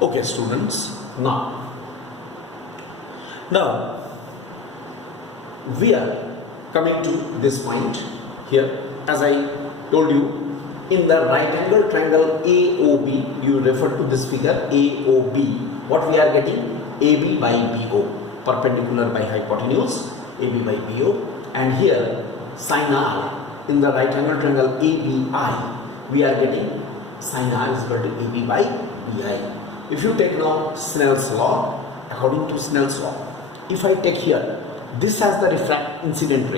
Okay, students, now we are coming to this point here. As I told you, in the right angle triangle AOB, you refer to this figure AOB. What we are getting? AB by BO, perpendicular by hypotenuse, AB by BO, and here sin R. In the right angle triangle ABI, we are getting sin R is equal to AB by BI. If you take now Snell's law, according to Snell's law, if I take here, this has the incident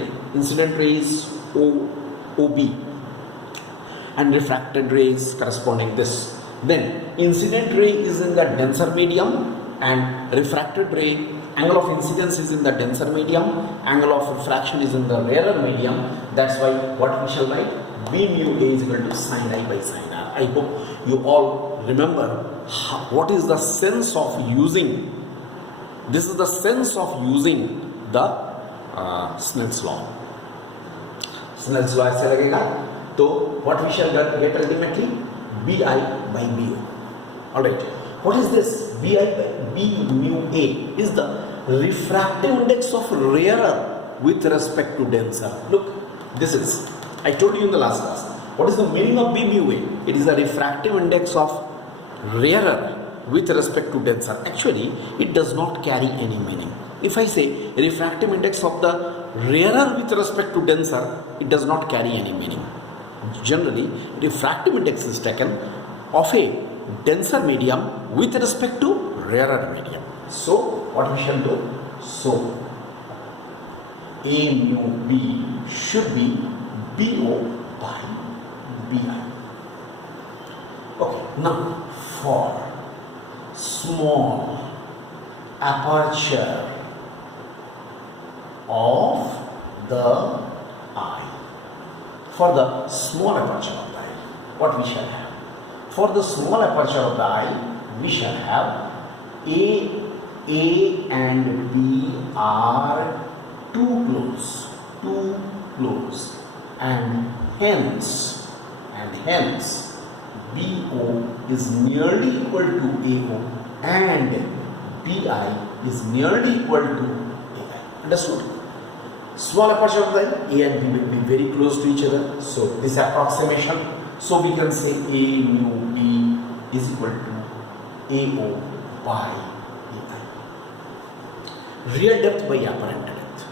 ray is OB, and refracted ray is corresponding this. Then incident ray is in the denser medium, and refracted ray, angle of incidence is in the denser medium, angle of refraction is in the rarer medium. That's why what we shall write? B mu A is equal to sin I by sin R. I hope you all remember what is the sense of using. This is the sense of using the Snell's law. Snell's law ऐसे लगेगा तो what we shall get ultimately? Bi by BO. Alright. What is this? B mu A is the refractive index of rarer with respect to denser. Look, this is, I told you in the last class. What is the meaning of B mu A? It is the refractive index of rarer with respect to denser. Actually, it does not carry any meaning. If I say refractive index of the rarer with respect to denser, it does not carry any meaning. Generally, refractive index is taken of a denser medium with respect to rarer medium. So, what we shall do? So, A mu B should be BO by BI. Okay, now for small aperture of the eye. For the small aperture of the eye, what we shall have? For the small aperture of the eye, we shall have A and B are too close, and hence BO is nearly equal to AO and BI is nearly equal to AI. Understood? Small aperture of the eye, A and B will be very close to each other. So this approximation, so we can say A mu B is equal to AO by AI. Real depth by apparent depth.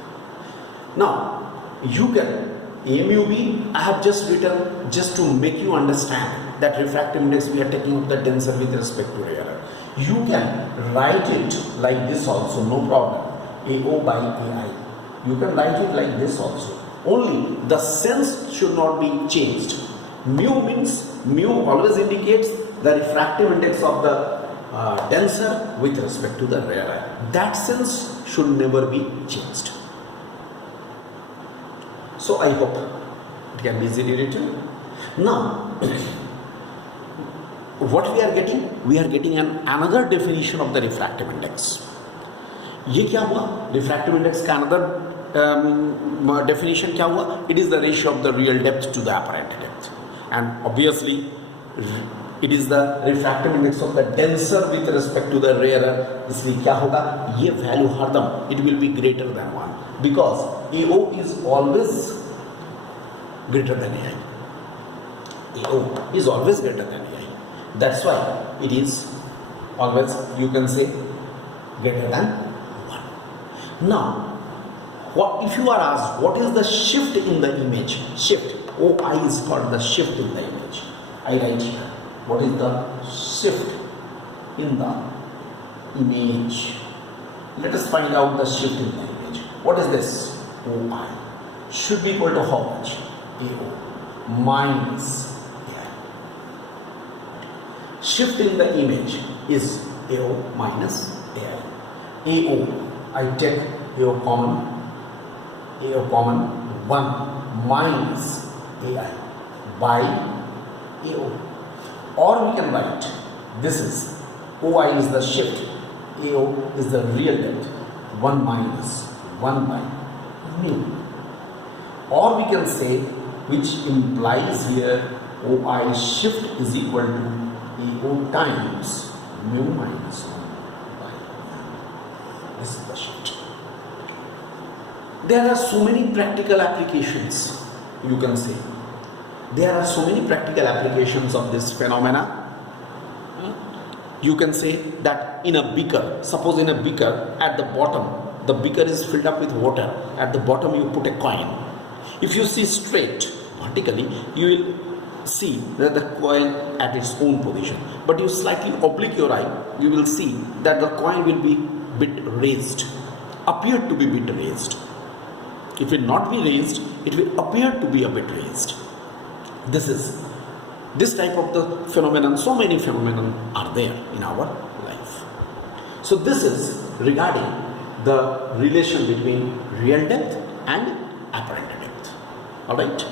Now you can A mu B, I have just written just to make you understand that refractive index we are taking up the denser with respect to rarer. You can write it like this also, no problem. AO by AI. You can write it like this also. Only the sense should not be changed. Mu means, mu always indicates the refractive index of the denser with respect to the rarer. That sense should never be changed. So I hope it can be easily written. Now, what we are getting? We are getting another definition of the refractive index. ये क्या हुआ? Refractive index का another definition क्या हुआ? It is the ratio of the real depth to the apparent depth, and obviously it is the refractive index of the denser with respect to the rarer. इसलिए क्या होगा? ये value हरदम it will be greater than 1 because AO is always greater than AI. AO is always greater than AI. That's why it is always, you can say, greater than 1. Now, what if you are asked what is the shift in the image? Shift. OI is called the shift in the image. I write here. What is the shift in the image? Let us find out the shift in the image. What is this? OI should be equal to how much? AO minus AI. Shift in the image is AO minus AI. AO, I take AO common 1 minus AI by AO. Or we can write, this is, OI is the shift, AO is the real depth, 1 minus 1 by mu. Or we can say, which implies here OI shift is equal to AO times mu minus 1 by m. This is the sheet. There are so many practical applications, you can say. There are so many practical applications of this phenomena. You can say that in a beaker, suppose in a beaker at the bottom, the beaker is filled up with water. At the bottom you put a coin. If you see straight, vertically, you will see that the coin at its own position. But you slightly oblique your eye, you will see that the coin will be bit raised, appear to be bit raised. It will not be raised, it will appear to be a bit raised. This type of the phenomenon, so many phenomena are there in our life. So this is regarding the relation between real depth and apparent depth. Alright?